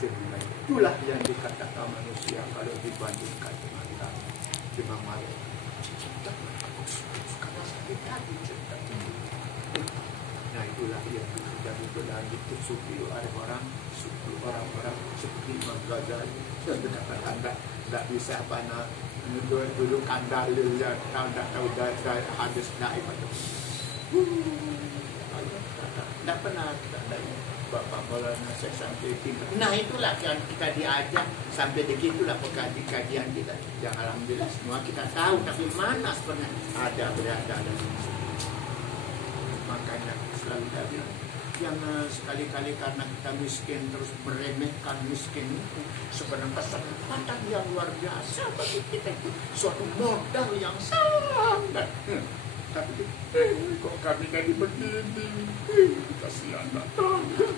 senilai. Itulah yang dikatakan manusia kalau dibandingkan dengan malaikat. Nah itulah yang dari bulan ditusuki oleh orang-orang seperti Imam Ghazali. Saya tidak bisa mana dulu kandalil yang tidak tahu dari hadis naib itu. Tidak pernah ada Bapak Maulana Syekh sampai tinggal. Nah itulah yang kita diajak sampai begitulah kajian kita. Yang alhamdulillah semua kita tahu, tapi mana sebenarnya berada. Makanya selalu kita bilang, jangan sekali-kali karena kita miskin terus meremehkan miskin itu. Sebenarnya kesempatan yang luar biasa bagi kita itu suatu modal yang sangat. Tapi kok kami tadi begini, kasihan tidak tahu,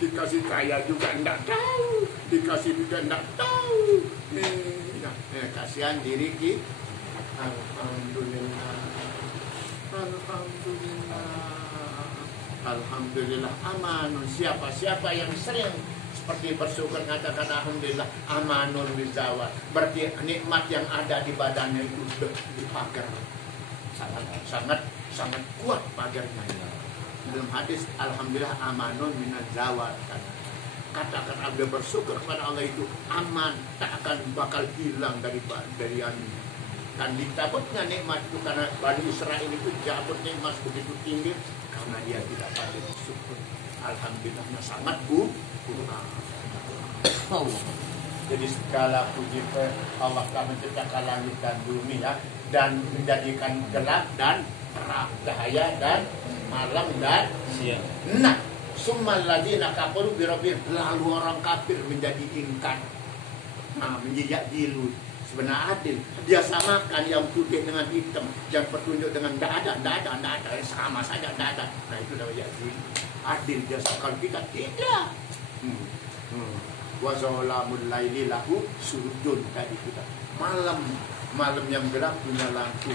dikasih kaya juga tidak tahu, dikasih juga tidak tahu. Kasihan diri kita. Alhamdulillah amanun. Siapa yang sering seperti bersyukur katakan alhamdulillah amanun bizawat, berarti nikmat yang ada di badannya itu sudah dipagar. Sangat kuat pagarnya. Dalam hadis alhamdulillah amanun minaz zawal, katakan Anda bersyukur kepada Allah itu aman, tak akan bakal hilang dari anda. Dan dicabutnya nikmat itu karena Bani Israel itu cabut nikmat begitu tinggi karena dia tidak pandai bersyukur. Alhamdulillahnya sangat kurang. Jadi segala puji Allah telah menciptakan langit dan bumi ya, dan menjadikan gelap dan terang, cahaya dan malam dan siang. Nah, summal ladzina kafaru bi rabbihim, lalu orang kafir menjadi ingkar. Nah, menjijak jilu. Sebenarnya adil, dia samakan yang putih dengan hitam, yang petunjuk dengan tidak ada, sama saja tidak ada. Nah itu namanya adil. Dia samakan kita tidak. Wa zalamul laili lahu surujun, tadi kita malam yang gelap punya lampu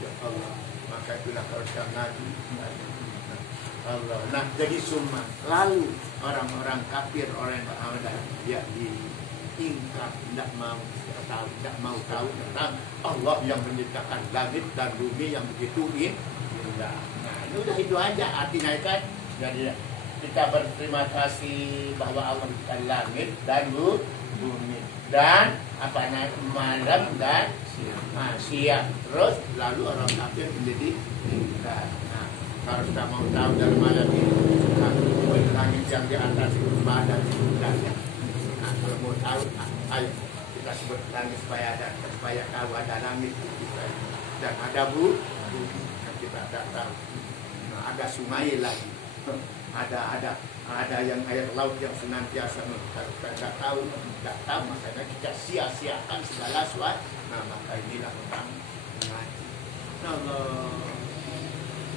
ya Allah. Maka itulah kalau kita ngaji Allah. Nah jadi summa, lalu orang-orang kafir, orang yang ada ya ingkar, tidak mau tahu tentang Allah yang menciptakan langit dan bumi yang begitu indah. Nah ini udah itu aja artinya kan. Jadi kita berterima kasih bahwa Allah menciptakan langit dan bumi dan malam dan siang. Terus lalu orang kafir menjadi ingkar. Nah kalau kita mau tahu dari mana ini, langit yang di atas itu badan udara. Kalau mau tahu, ayo kita sebut langit supaya tahu ada langit dan ada bumi. Kita tidak tahu. Nah, ada sungai lagi, ada yang air laut yang senantiasa. Kalau kita tidak tahu, makanya kita sia-siakan segala sesuatu. Nah maka inilah tentang mengaji.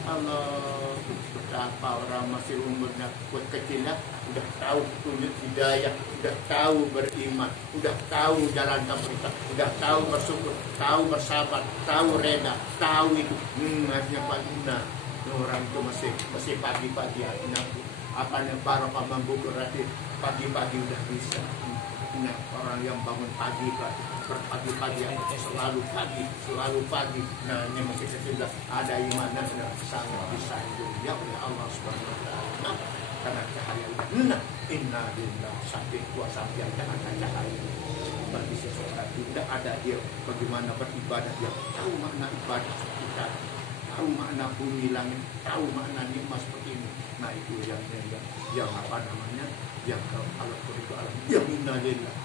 Allah betapa orang masih umurnya kecil ya, udah tahu petunjuk hidayah, udah tahu beriman, udah tahu jalankan perintah, udah tahu bersyukur, tahu bersabar, tahu reda, tahu itu artinya Pak Guna. Orang itu masih pagi-pagi artinya apa yang barokah membuka berarti pagi-pagi udah bisa. Nah, orang yang bangun pagi berpagi-pagi selalu pagi. Nah ini masih kecil ada iman dan sangat disanjung ya oleh Allah Subhanahu Wa Taala karena cahaya. Nah inna billah sampai kuasa yang jangan cahaya bagi seseorang tidak ada dia bagaimana beribadah, dia tahu makna ibadah kita, tahu makna bumi langit, tahu makna nikmat seperti ini. Nah itu yang apa namanya, yang Allah beribadah yang inna billah.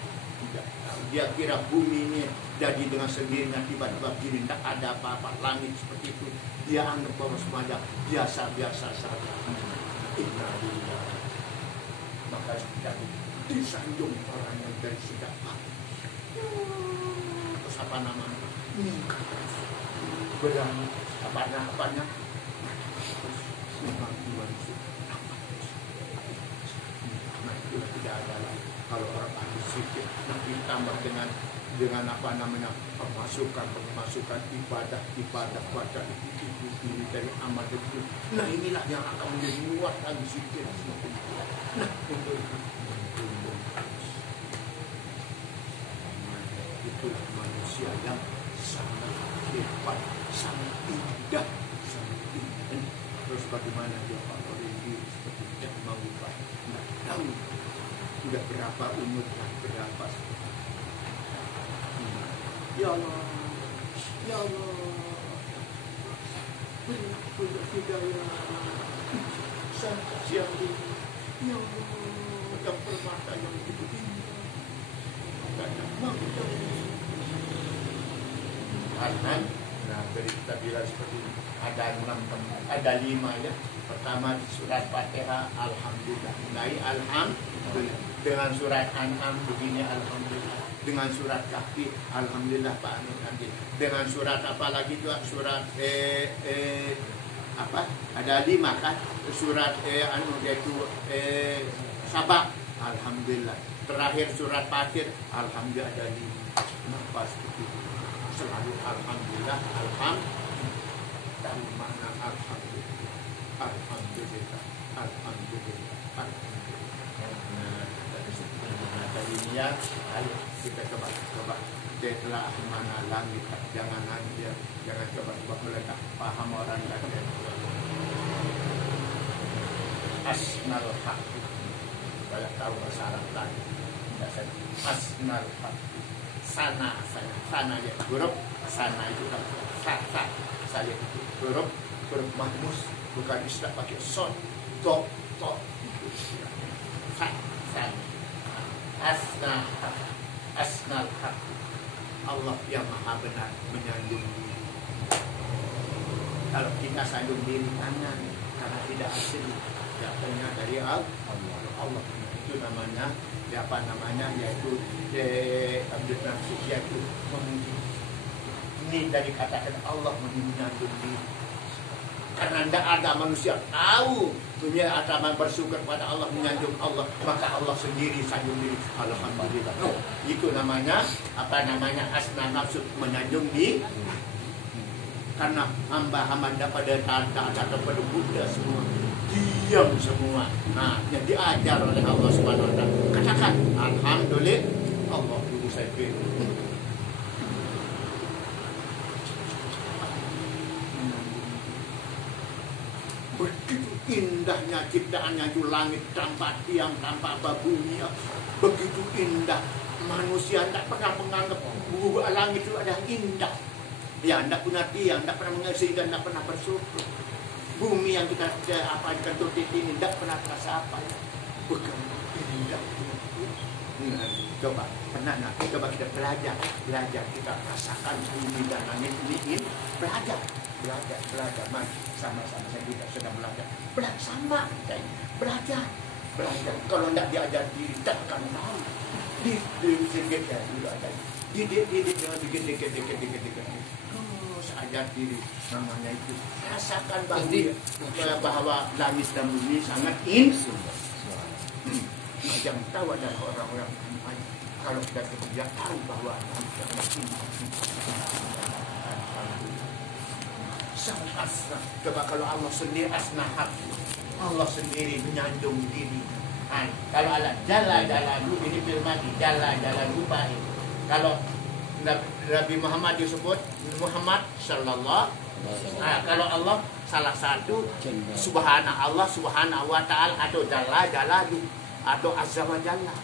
Dia kira bumi ini jadi dengan sendirinya tiba-tiba begini, tidak ada apa-apa, langit seperti itu. Dia anggap bahwa semuanya biasa-biasa saja. Innalillah. Maka jadi disanjung orang yang dari sejak pagi. Terus apa namanya? Berani apanya? Terus memang nah itu tidak ada lagi. Kalau orang ahli zikir, nah ditambah dengan apa namanya pemasukan ibadah pada itu diri dari amal itu. Nah inilah yang akan menjadi muatan zikir. Nah untuk itulah manusia yang sangat hebat, sangat indah, sangat indah. Terus bagaimana dia Pak Orindi seperti tidak mau Pak, tidak tahu sudah berapa umur dan berapa. Ya Allah, ya Allah, berilah hidayah sampai siang ini. Ya Allah, yang permata yang begitu indah, banyak makna. Alhamdulillah. Nah, dari kita bilang seperti ini, ada 5 ya. Pertama di surat Fatihah, alhamdulillah. Mulai alhamdulillah. Dengan surat An'am begini alhamdulillah. Dengan surat Kahfi alhamdulillah Pak Anu nanti. Dengan surat apa lagi itu? Surat apa? Ada 5 kan? Surat yaitu Sabah alhamdulillah. Terakhir surat Fatir alhamdulillah ada 5. Kenapa seperti itu? Selalu alhamdulillah, tahu makna alhamdulillah, alhamdulillah, alhamdulillah. Nah, dari ini ya, ayo kita coba setelah mana langit, jangan coba meletak paham orang lain. Asnal haq, supaya tahu bahasa Arab lain. Asnal haq. Sana ya huruf sana itu kan saya itu huruf mahmus, bukan istilah pakai son to sana asnal haq. Allah yang maha benar menyanjung diri. Kalau kita sanjung diri tangan karena tidak asli, datangnya dari Allah. Itu namanya yaitu yaitu memuji. Ini dari kata-kata Allah menyanjung diri. Karena tidak ada manusia tahu dunia agama bersyukur pada Allah, menyanjung Allah, maka Allah sendiri sanjung diri. Alhamdulillah. Itu namanya asna nafsu, menyanjung diri. Karena hamba-hamba pada taat kepada Buddha semua diam semua. Nah, yang diajar oleh Allah Subhanahu wa taala. Katakan alhamdulillah, Allah dulu saya pilih. Begitu indahnya ciptaannya itu, langit tanpa tiang, tanpa bumi. Begitu indah. Manusia tidak pernah menganggap langit itu ada indah. Ya, tidak punya tiang, tidak pernah mengasihi dan tidak pernah bersyukur. Bumi yang kita kentut ini tidak pernah terasa apa ya. Bukan indah. Nah, coba kita belajar kita rasakan bumi dan langit ini. Belajar. Mari sama-sama kita sedang belajar. Belajar. Kalau tidak diajar diri, tak akan tahu. Sedikit ya dulu ada. Didik dikit. Ajar diri namanya itu, rasakan bahwa langit dan bumi sangat indah. Yang tahu adalah orang-orang kalau kita tidak tahu bahwa langit sangat indah. Sangat asna. Coba kalau Allah sendiri asna hati, Allah sendiri menyanjung diri. Kalau Allah jalla-jalaluhu ini firman jalla-jalaluhu baik. Kalau Nabi Muhammad disebut Muhammad sallallahu. Kalau Allah salah satu subhanallah subhanahu wa ta'ala atau jalla-jalaluhu atau azza wa jalla.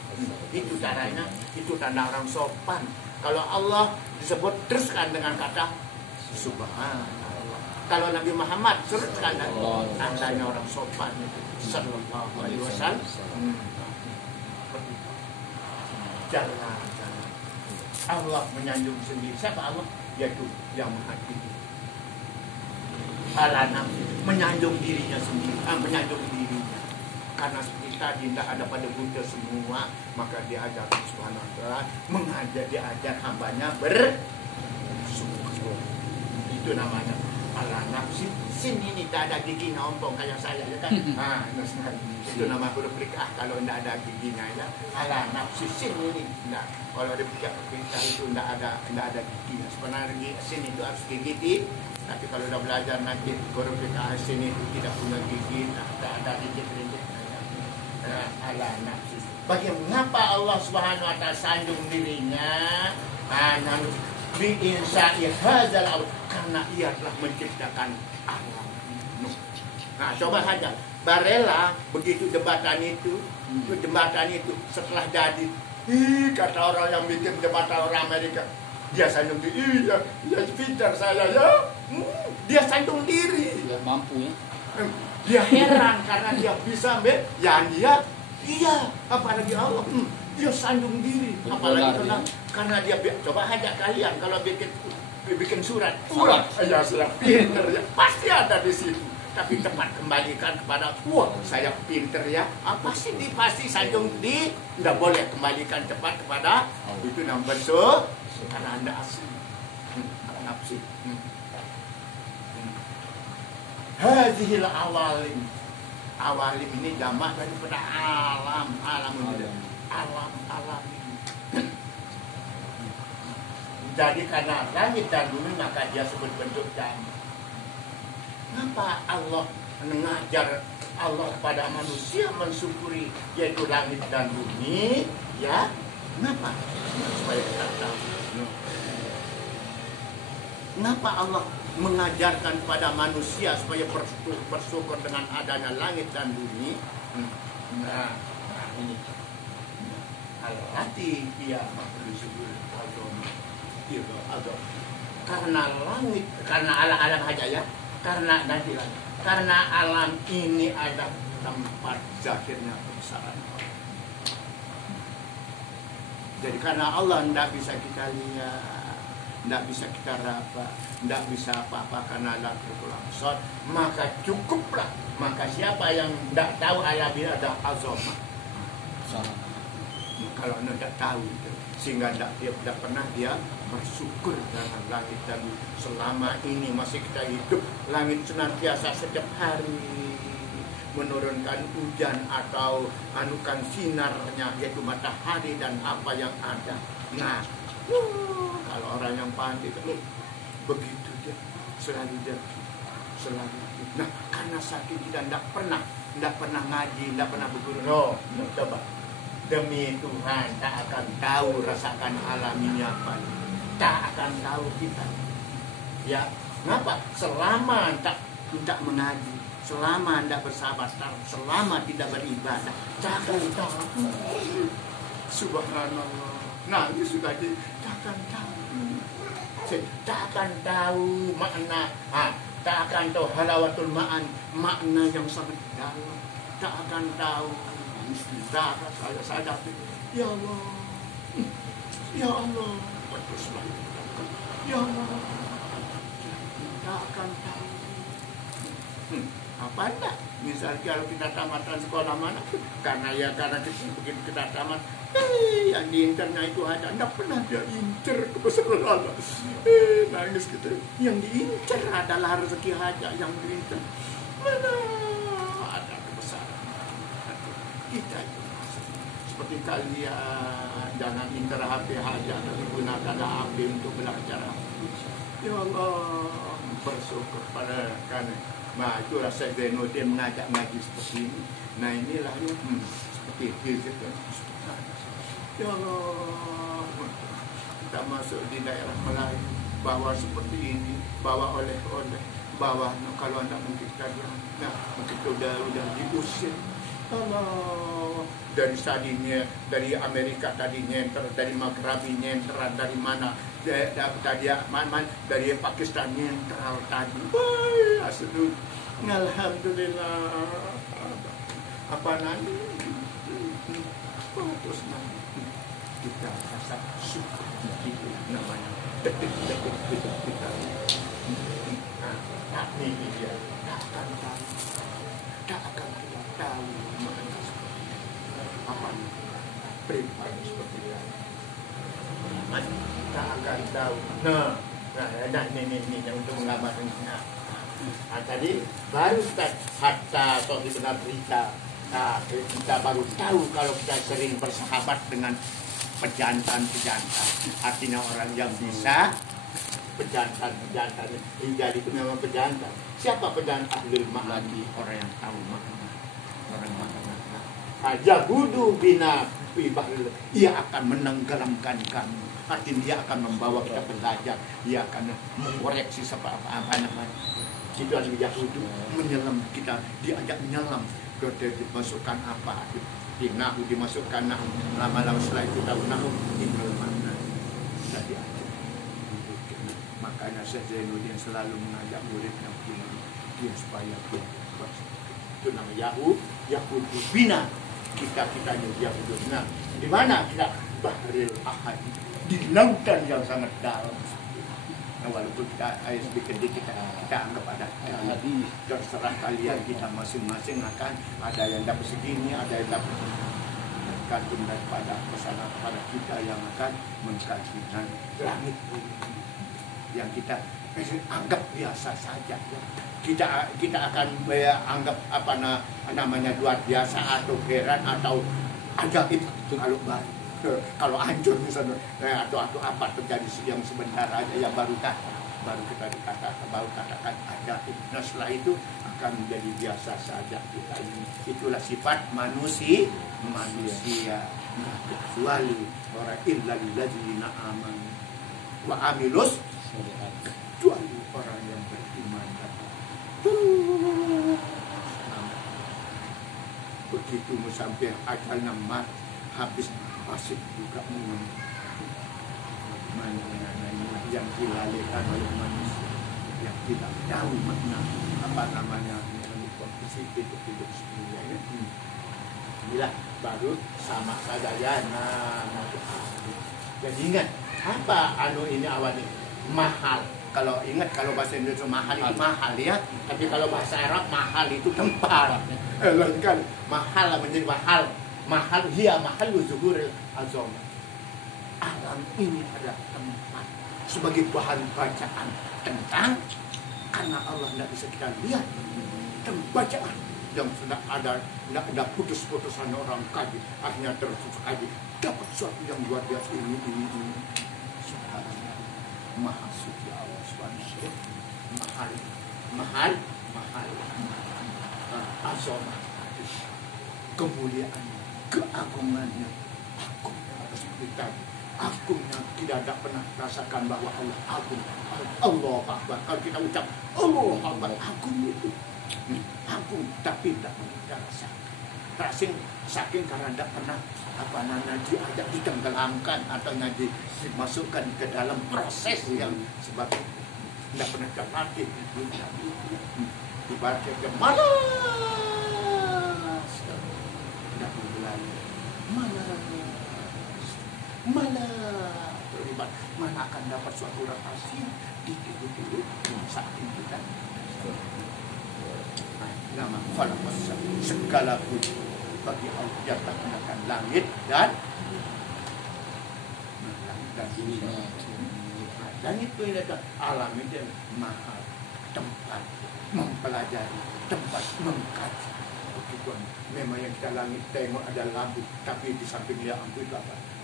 Itu caranya, itu tanda orang sopan. Kalau Allah disebut teruskan dengan kata subhanallah. Kalau Nabi Muhammad teruskan tandanya orang sopan itu sallallahu alaihi wasallam. Jalla Allah menyanjung sendiri. Siapa Allah? Yaitu yang Maha Tinggi. Alana menyanjung dirinya sendiri, menyanjung dirinya. Karena seperti tadi tidak ada pada Buddha semua, maka diajar Subhanahu wa ta'ala diajar hambanya bersyukur. Itu namanya ala nafsi sin ini tak ada giginya ompong kayak saya ya kan. Itu nama huruf rikah kalau tidak ada giginya ya. Ala nafsi sin ini. Nah, kalau ada perintah itu tidak ada giginya. Sebenarnya sin itu harus gigit. Tapi kalau udah belajar nanti huruf rikah sin itu tidak punya gigi, tidak ada gigit-gigit. Ala nafsi. Bagaimana Allah Subhanahu wa taala sanjung dirinya? Bi'insa'i hadzal alam, karena ia telah menciptakan alam. Nah, coba saja Barela begitu jembatan itu setelah jadi, kata orang yang bikin jembatan orang Amerika, dia sanjung diri, ya pintar saya ya, dia sanjung diri, Dia mampu ya. dia heran karena dia bisa dia apalagi Allah, dia sanjung diri, apalagi karena dia coba ajak kalian kalau bikin surat, ya sudah pinter ya, pasti ada di situ. Tapi tepat kembalikan kepada saya pinter ya, pasti sanjung di, nggak boleh kembalikan cepat kepada itu nama bentuk karena anda asli nafsi. Hadhil awalim ini jamak daripada alam ini. Jadi karena langit dan bumi maka dia sebut bentuk jamak. Kenapa Allah mengajar Allah pada manusia mensyukuri yaitu langit dan bumi ya? Kenapa? Supaya kita tahu. Kenapa Allah mengajarkan pada manusia supaya bersyukur dengan adanya langit dan bumi? Nah ini. Hati dia bersyukur agama. Karena langit, karena alam aja ya. Karena alam ini ada tempat zahirnya kebesaran Allah. Jadi karena Allah tidak bisa kita lihat, tidak bisa kita raba, tidak bisa apa-apa karena alam berkulang. Maka cukuplah. Maka siapa yang tidak tahu alam ini ada azamah. Kalau anda tidak tahu itu, sehingga tidak pernah dia bersyukur dengan langit dan bumi. Selama ini masih kita hidup, langit senantiasa setiap hari menurunkan hujan atau anukan sinarnya yaitu matahari dan apa yang ada. Nah, kalau orang yang pandai begitu dia selalu. Nah, karena sakit kita tidak pernah ngaji, tidak pernah berguru. Coba. Demi Tuhan tak akan tahu rasakan alaminya apa. Tak akan tahu kita. Ya, kenapa? Selama tidak mengaji, selama tidak bersahabat, selama tidak beribadah, tak akan tahu. Subhanallah. Nah, ini sudah tak akan tahu. Tak akan tahu makna. Tak akan tahu halawatul makna yang sangat dalam. Tak akan tahu. Saya sadar, ya Allah, ya Allah, ya Allah, tak akan tahu. Apa enggak? Misalnya kalau kita tamatan sekolah mana, karena begitu kita tamat, yang di internya itu ada, enggak pernah dia incer kebesaran Allah. Nangis gitu. Yang diincer adalah rezeki haja yang diincer. Mana ada kebesaran kita itu seperti kalian jangan inter HP haja tapi gunakan HP untuk belajar. Ya Allah, bersyukur pada karena itu rasa Zainuddin mengajak ngaji seperti ini. Nah inilah ya seperti itu. Ya Allah, kita masuk di daerah Melayu bawa seperti ini, bawa oleh-oleh, bawa kalau anda mungkin kalian, mungkin udah diusir. Allah dari dari Amerika tadi nyenter, dari Maghrabi nyenter, dari mana dari Pakistan nyenter tadi. Asyhadu alhamdulillah apa nanti terus nanti kita rasa syukur itu namanya detik-detik kita. Ini dia tak akan kita tahu apa pribadi seperti itu. Tak akan tahu. Nah, ini yang untuk menggambarkan. Nah, tadi baru hatta atau benar berita. Nah, kita baru tahu kalau kita sering bersahabat dengan pejantan-pejantan. Artinya orang yang bisa pejantan-pejantan. Jadi itu memang pejantan. Siapa pejantan? Ahlul ma'ani, orang yang tahu makna. Orang makna. Jahudu bina fi bahril. Ia akan menenggelamkan kami. Artinya dia akan membawa kita belajar. Dia akan mengoreksi apa namanya. Itu adalah Yahudu menyelam kita, diajak menyelam. Kemudian dimasukkan apa? Di nahu dimasukkan nahu. Lama-lama setelah itu tahu nahu ilmu makna. Kita diajak. Makanya Syekh Zainuddin selalu mengajak muridnya dia supaya dia itu namanya Yahudu bina. Kita-kitanya Yahudu bina. Di mana kita? Bahril Ahad. Di lautan yang sangat dalam. Nah, walaupun kita sedikit kita anggap ada terserah kalian, kita masing-masing akan ada yang dapat segini, ada yang dapat tergantung daripada pesanan kepada kita yang akan mengkaji langit yang kita anggap biasa saja. Kita akan anggap apa namanya luar biasa atau heran atau ajaib kalau baru. Kalau hancur misalnya atau apa terjadi yang sebentar aja yang baru kita katakan ada. Nah setelah itu akan menjadi biasa saja kita ini. Itulah sifat manusia kecuali orang illal ladzina amanu wa amilus kecuali orang yang beriman. Begitu sampai ajalnya habis masih juga mana yang dilalaikan oleh manusia yang tidak tahu makna apa namanya positif hidup dunia ini. Inilah baru sama saja ya. Jadi ingat apa ini awalnya mahal. Kalau ingat kalau bahasa Indonesia mahal itu mahal ya. Tapi kalau bahasa Arab mahal itu tempat. Kan mahal menjadi mahal. Mahal zuhuril azam. Alam ini ada tempat sebagai bahan bacaan tentang karena Allah tidak bisa kita lihat dan bacaan yang sudah ada tidak ada putus-putusan orang kaji akhirnya terus kaji dapat sesuatu yang luar biasa ini subhanallah maha suci Allah subhanahu mahal azam kemuliaan keagungannya agung seperti tadi agungnya tidak ada pernah rasakan bahwa Allah agung. Allah Akbar kalau kita ucap Allah Akbar agung itu agung tapi tidak pernah kita rasakan saking karena tidak pernah apa namanya diajak ditenggelamkan atau dimasukkan ke dalam proses yang sebab tidak pernah terlatih ibaratnya malas tidak berlalu terlibat mana akan dapat suatu rahasia di dulu saat ini kita nama khalaqas segala puji bagi Allah yang menciptakan langit dan bumi dan itu adalah alam itu mahal tempat mempelajari tempat mengkaji. Memang yang kita langit tengok ada lampu, tapi di samping dia lampu itu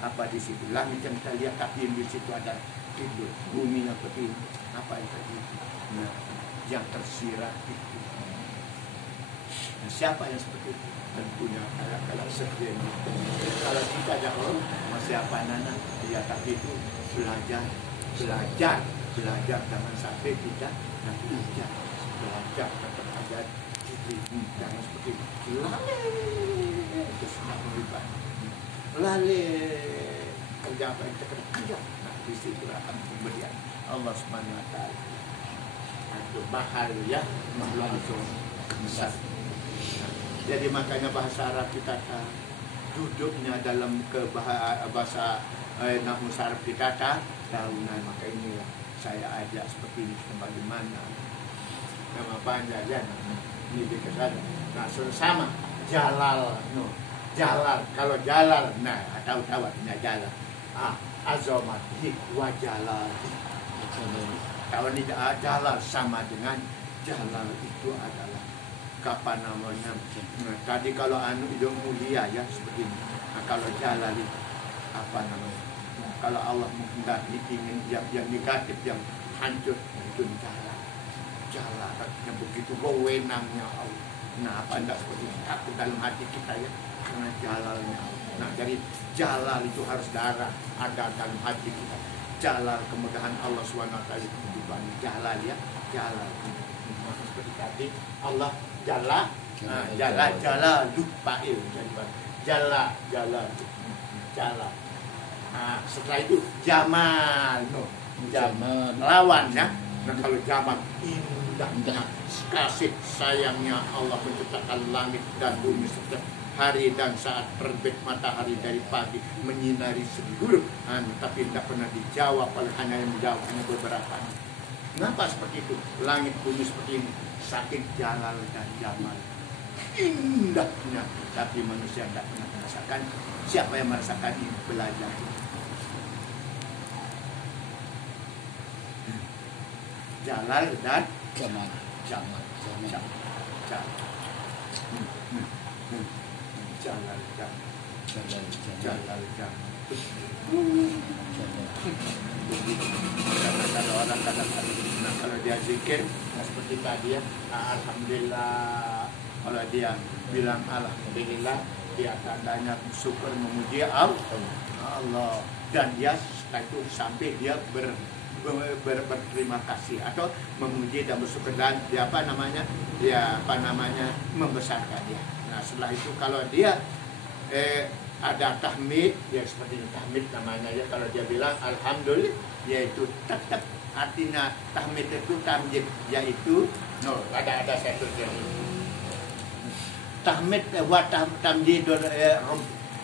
apa di situ langit yang kita lihat, tapi di situ ada tidur bumi yang seperti apa yang terjadi. Nah, yang tersirat itu. Nah, siapa yang seperti itu? Tentunya kalau seperti ini. Kalau kita jauh masih apa nana? Ya tapi itu belajar jangan sampai kita nanti belajar tetap aja. Jangan seperti lale itu sudah berubah lale kerja apa yang kita kerja di situ akan pemberian Allah Subhanahu Wa Taala itu bahar ya langsung besar. Jadi makanya bahasa Arab kita duduknya dalam bahasa Nahwu Arab kita tahunan maka inilah saya ajak seperti ini bagaimana nama panjang ya ini dikatakan nah sama jalal kalau jalal nah tahu artinya jalal azamati wa jalal kalau ini jalal sama dengan Jalal itu adalah apa namanya? Nah, tadi kalau anu itu mulia ya seperti ini. Nah, kalau jalal itu apa namanya? Nah, kalau Allah menghendaki ingin yang negatif, yang hancur, itu jalal. Jalal yang begitu wewenangnya Allah. Nah, apa enggak seperti itu? Takut dalam hati kita ya, karena jalalnya Allah. Nah, dari jalal itu harus ada dalam hati kita. Jalal kemegahan Allah SWT itu bukan jalal ya, jalal. Seperti tadi Allah jala, jala lupa jala. Nah, setelah itu jamal, jamal lawan ya. Nah, kalau jamal indah, kasih sayangnya Allah menciptakan langit dan bumi setiap hari dan saat terbit matahari dari pagi menyinari seluruh, tapi tidak pernah dijawab oleh hanya yang menjawab hanya beberapa. Kenapa seperti itu? Langit bumi seperti ini, saking jalal dan jamal indahnya, tapi manusia tidak pernah merasakan. Siapa yang merasakan ini? Belajar. Jalal dan jamal. Jalal kalau orang kadang-kadang, nah kalau dia zikir, nah seperti tadi ya, nah, alhamdulillah. Kalau dia bilang alhamdulillah, dia tandanya syukur memuji Allah, dan dia setelah itu sampai dia berterima kasih atau memuji dan bersyukur, dan dia membesarkan dia. Nah setelah itu kalau dia ada tahmid, ya seperti ini tahmid namanya ya. Kalau dia bilang alhamdulillah, yaitu tetap artinya tahmid itu tamjid, yaitu ada satu jenis tahmid wa tamjid,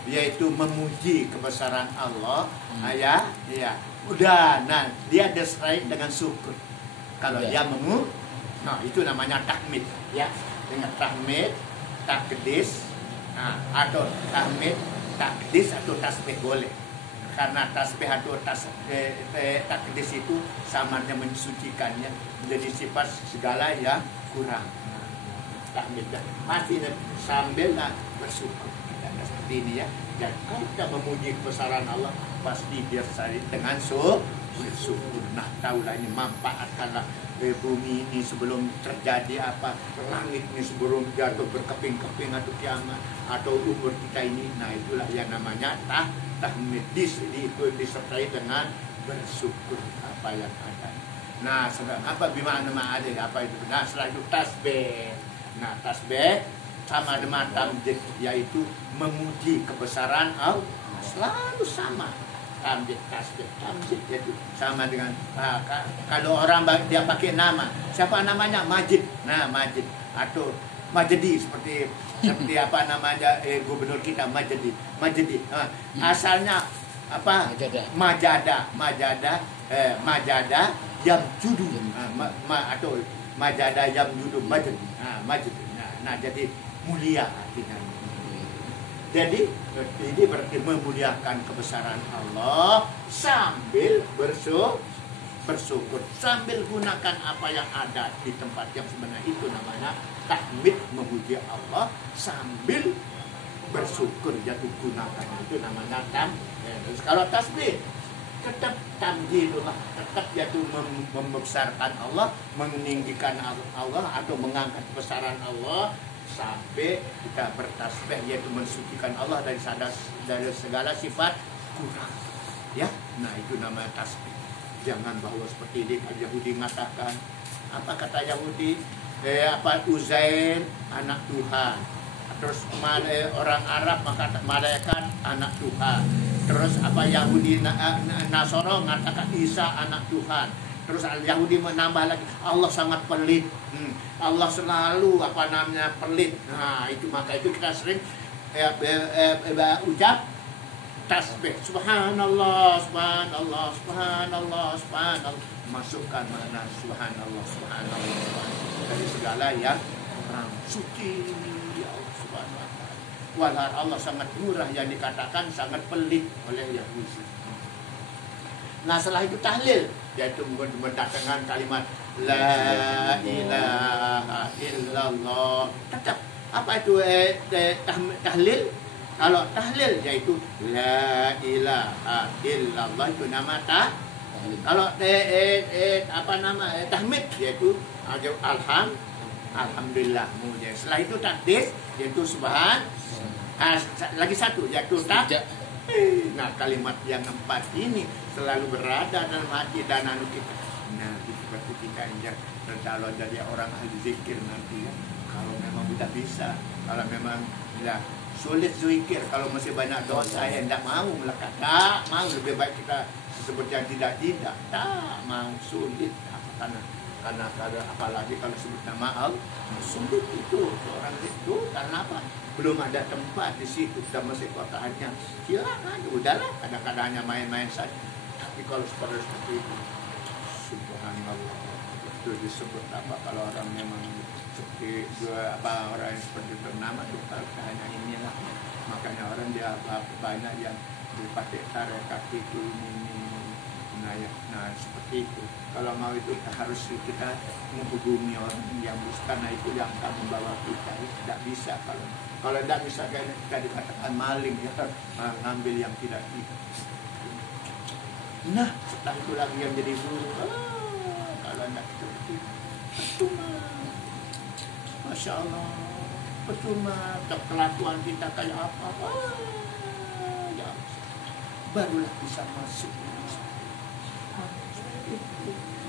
yaitu memuji kebesaran Allah. Ya udah, nah dia diserai dengan syukur. Kalau dia nah itu namanya tahmid ya, dengan tahmid, takdis, atau tahmid, takdis atau tasbih boleh. Karena tasbih atau takdis itu samanya mensucikannya menjadi sifat segala yang kurang. Tahmid pasti sambil bersyukur. Seperti ini ya. Dan kalau kita memuji kebesaran Allah, pasti dia dengan bersyukur. Nah, tahulah ini, manfaatkanlah bumi ini sebelum terjadi langit ini sebelum jatuh berkeping-keping atau kiamat atau umur kita ini. Nah, itulah yang namanya tahmid, itu disertai dengan bersyukur apa yang ada. Nah, bagaimana ada apa itu? Nah, setelah itu tasbih. Nah, tasbih sama dengan tamjid, yaitu memuji kebesaran Allah. Selalu sama. Tamjid, tasbih, tamjid itu sama dengan kalau orang dia pakai nama, siapa namanya? Majid. Nah, Majid atau Majedi seperti apa namanya gubernur kita Majedi. Asalnya apa? Majada yang judul atau majada yang judul Majid. Majid. Nah, jadi mulia artinya. Jadi ini berarti memuliakan kebesaran Allah sambil bersyukur, sambil gunakan apa yang ada di tempat yang sebenarnya. Itu namanya tahmid, memuji Allah sambil bersyukur, jatuh gunakan, itu namanya kalau tasbih tetap tamjidullah, tetap jatuh membesarkan Allah, meninggikan Allah atau mengangkat kebesaran Allah sampai kita bertasbih, yaitu mensucikan Allah dari segala sifat kurang. Ya, nah itu namanya tasbih. Jangan bahwa seperti ini Yahudi mengatakan, apa kata Yahudi? Uzair anak Tuhan. Terus orang Arab malaikat anak Tuhan. Terus Yahudi Nasoro mengatakan Isa anak Tuhan. Terus Yahudi menambah lagi, Allah sangat pelit. Allah selalu pelit. Nah, itu maka itu kita sering ucap tasbih. Subhanallah, subhanallah, subhanallah, subhanallah. Masukkan makna subhanallah, subhanallah, subhanallah dari segala yang kurang suci. Ya Allah subhanahu wa ta'ala. Walau Allah sangat murah, yang dikatakan sangat pelit oleh Yahudi. Nah setelah itu tahlil, yaitu mendatangkan kalimat La ilaha illallah. Tetap apa itu tahlil? Kalau tahlil yaitu La ilaha illallah, itu nama tahlil. Kalau apa nama tahmid yaitu alhamdulillah. Setelah itu takbir yaitu subhan. Lagi satu yaitu tak. Nah kalimat yang 4 ini selalu berada dalam hati dan anu kita. Nah itu seperti kita injak kalau jadi orang ahli zikir nanti ya. Kalau memang tidak bisa, kalau memang tidak sulit zikir, kalau masih banyak dosa yang tidak mau melekat, tak mau, lebih baik kita sebut yang tidak, tak mau, sulit. Karena apalagi kalau sebut nama Allah, sulit itu orang itu karena apa? Belum ada tempat di situ, sudah masih kotaannya, silakan, udahlah, kadang-kadang hanya main-main saja. Tapi kalau seperti itu, subhanallah, itu disebut apa? Kalau orang memang seperti orang yang seperti ternama itu hanya inilah. Makanya orang dia banyak yang dipakai tarik kaki itu ini. Nah seperti itu. Kalau mau itu harus kita menghubungi orang yang karena itu yang akan membawa kita. Tidak bisa kalau tidak bisa kita dikatakan maling ya, ngambil yang tidak kita. Nah setelah itu lagi yang jadi guru. Kalau tidak seperti itu, percuma. Masya Allah, percuma kelakuan kita kayak apa. Ya, barulah bisa masuk.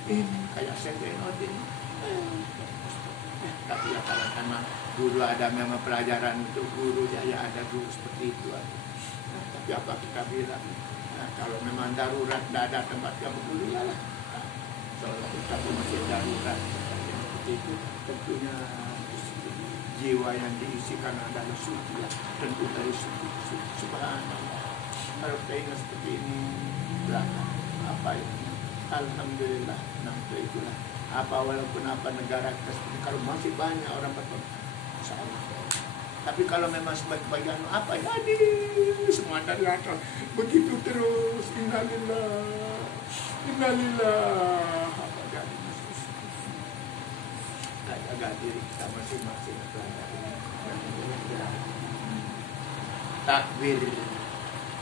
Ini kayak Sendenodin. Tapi ya kalau memang guru ada memang pelajaran untuk guru ya ada guru seperti itu. Tapi apa kita bilang? Nah, kalau memang darurat tidak ada tempat kamu guru ya lah. Kalau kita masih darurat seperti itu tentunya jiwa yang diisikan adalah suci ya. Tentu dari suci. Subhanallah. Kalau kita ingat seperti ini belakang apa ya? Alhamdulillah, nah itulah. Apa walaupun apa negara kita seperti kalau masih banyak orang bertobat, insyaallah. Tapi kalau memang sebagian apa jadi semua dari atas begitu terus, innalillah, apa jadi jaga diri kita masing-masing pelajari. Takbir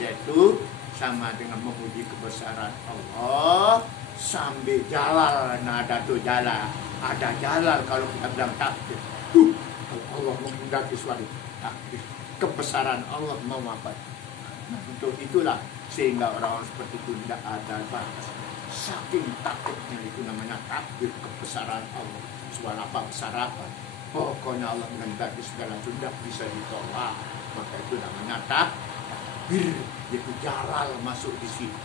yaitu sama dengan memuji kebesaran Allah sambil jalal. Nah ada tuh jalal, ada jalal kalau kita bilang takbir. Kalau Allah menghendaki suatu takbir, kebesaran Allah mau apa? Nah untuk itulah sehingga orang-orang seperti itu tidak ada batas. Saking takutnya itu namanya takbir kebesaran Allah. Soal apa besar apa? Pokoknya Allah menghendaki segala sudah bisa ditolak. Maka itu namanya takbir. Yaitu jalal masuk di situ.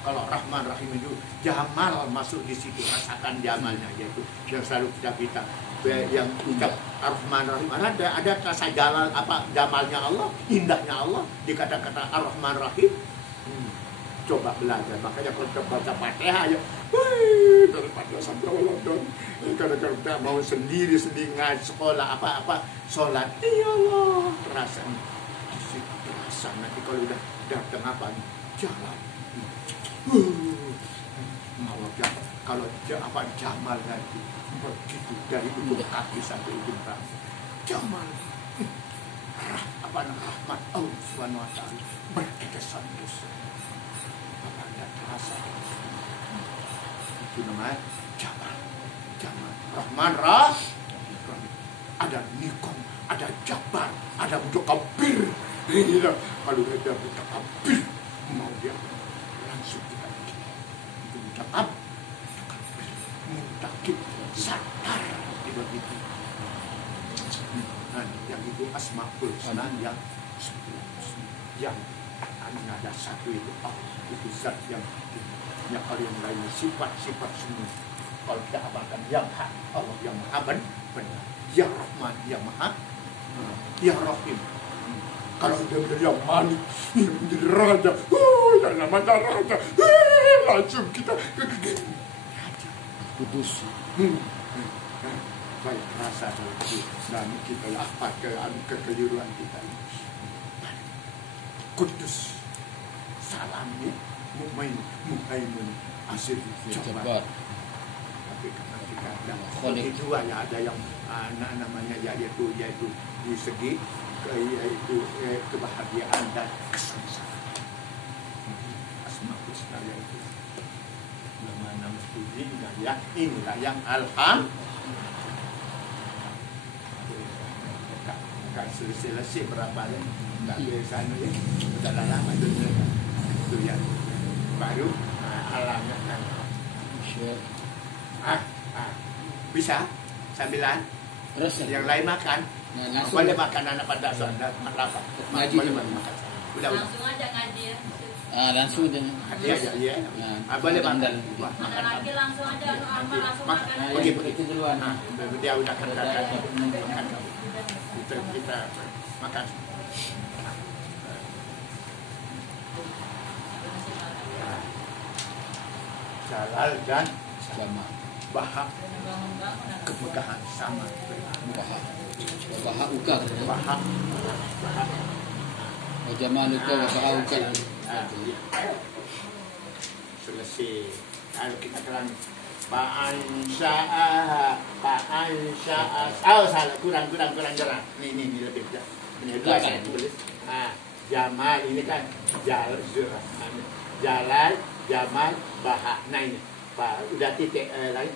Kalau Rahman Rahim itu jamal masuk di situ, rasakan jamalnya, yaitu yang selalu kita yang ucap Ar-Rahman Rahim. Ada rasa jalal apa jamalnya Allah, indahnya Allah di kata-kata Ar-Rahman Rahim. Coba belajar, makanya kalau kita baca Fatihah ya, dari Fatihah sampai Ramadan. Kadang-kadang kita mau sendiri ngaji sekolah apa sholat, ya Allah, rasanya di situ terasa. Nanti kalau udah datang apa nih jalan mau kalau apa jamal nanti begitu dari ujung kaki sampai ujung rambut jamal apa rahmat Allah Subhanahu wa taala berkesan-kesan apa tidak terasa itu namanya jamal Rahman ada nikong, ada jabar, ada mutakabir. Inilah kalau ada mutakabir mau dia langsung kita itu mutakabir sadar begitu. Nah, yang itu asmaul husna yang ada satu itu itu zat yang kalau yang lainnya sifat-sifat semua. Kalau kita amalkan yang hak Allah yang maha benar, yang Rahman yang maha, yang Rahim. Kalau dia menjadi yang Malik, dia menjadi raja, dan namanya raja, langsung kita ke raja kudus. Baik rasa itu dan kita apa kekeliruan kita. Kudus, salamnya Muhaimin, Aziz, Jabbar. Tapi ketika itu ada yang namanya yaitu di segi yaitu kebahagiaan dan kesengsaraan. Asma husna yaitu nama studi ya inilah yang alhamdulillah. Selesai berapa lagi? Tak biasa ni, tak lama tu yang baru alamnya kan. Bisa sambilan. Yang lain makan. Boleh makan anak pada saat apa? Boleh makan. Udah. Langsung aja ngaji ya. Langsung aja. Iya. Boleh makan. Ada lagi langsung aja langsung makan. Begitu duluan. Dia udah katakan. Kita makan. Jalal dan Sama. Bahak kemegahan sama. Bahak uka. Bahak. Jamal uka bahak uka. Selesai. Kalau kita kelan Pa'an salah kurang jalan. Ini lebih dah. Ini dua saya tulis. Jamal ini kan Jalal, Jamal, Bahak. Nah ini. Udah titik lain.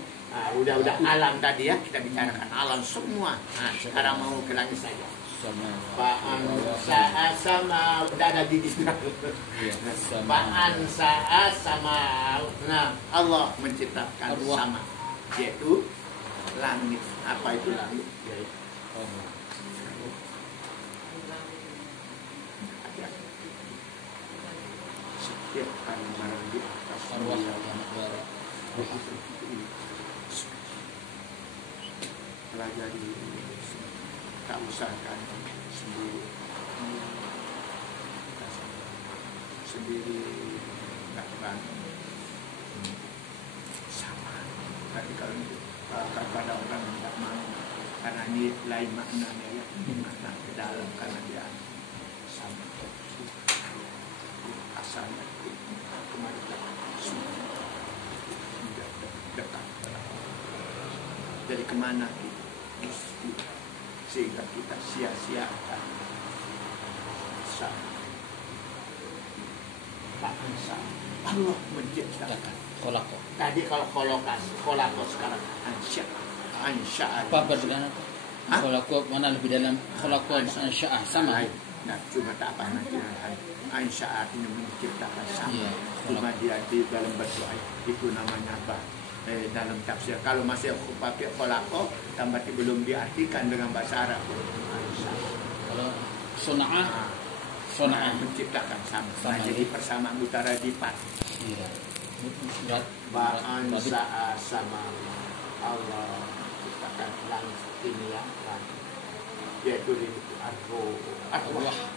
Udah alam tadi ya, kita bicarakan alam semua. Sekarang mau ke langit saja. Pa'an sama udah ada di sana. Pa'an sama. Nah, Allah menciptakan sama, yaitu langit. Apa itu langit? Setiap kali barang di atas pelajari, tak usahkan sendiri lakukan sama. Tapi kalau pada orang yang tidak mau, karena ini lain maknanya ya, makna ke dalam karena dia sama. Asalnya kemarin dekat. Jadi kemana kita sehingga kita sia-siakan sama. Allah menciptakan. Kolako. Tadi kalau kolako sekarang ansya. Apa perbedaan apa? Kolako mana lebih dalam? Kolako ansya sama. Nah, cuma tak apa nanti ansya ini menciptakan sama. Cuma dia di dalam berdoa itu namanya apa? Dalam tafsir. Kalau masih pakai kolako, tambah belum diartikan dengan bahasa Arab. Kalau sona'ah menciptakan sama. Jadi persamaan utara dipat. Iya. Ba'an sa'a sama Allah ciptakan langit ini ya. Yaitu di arwah.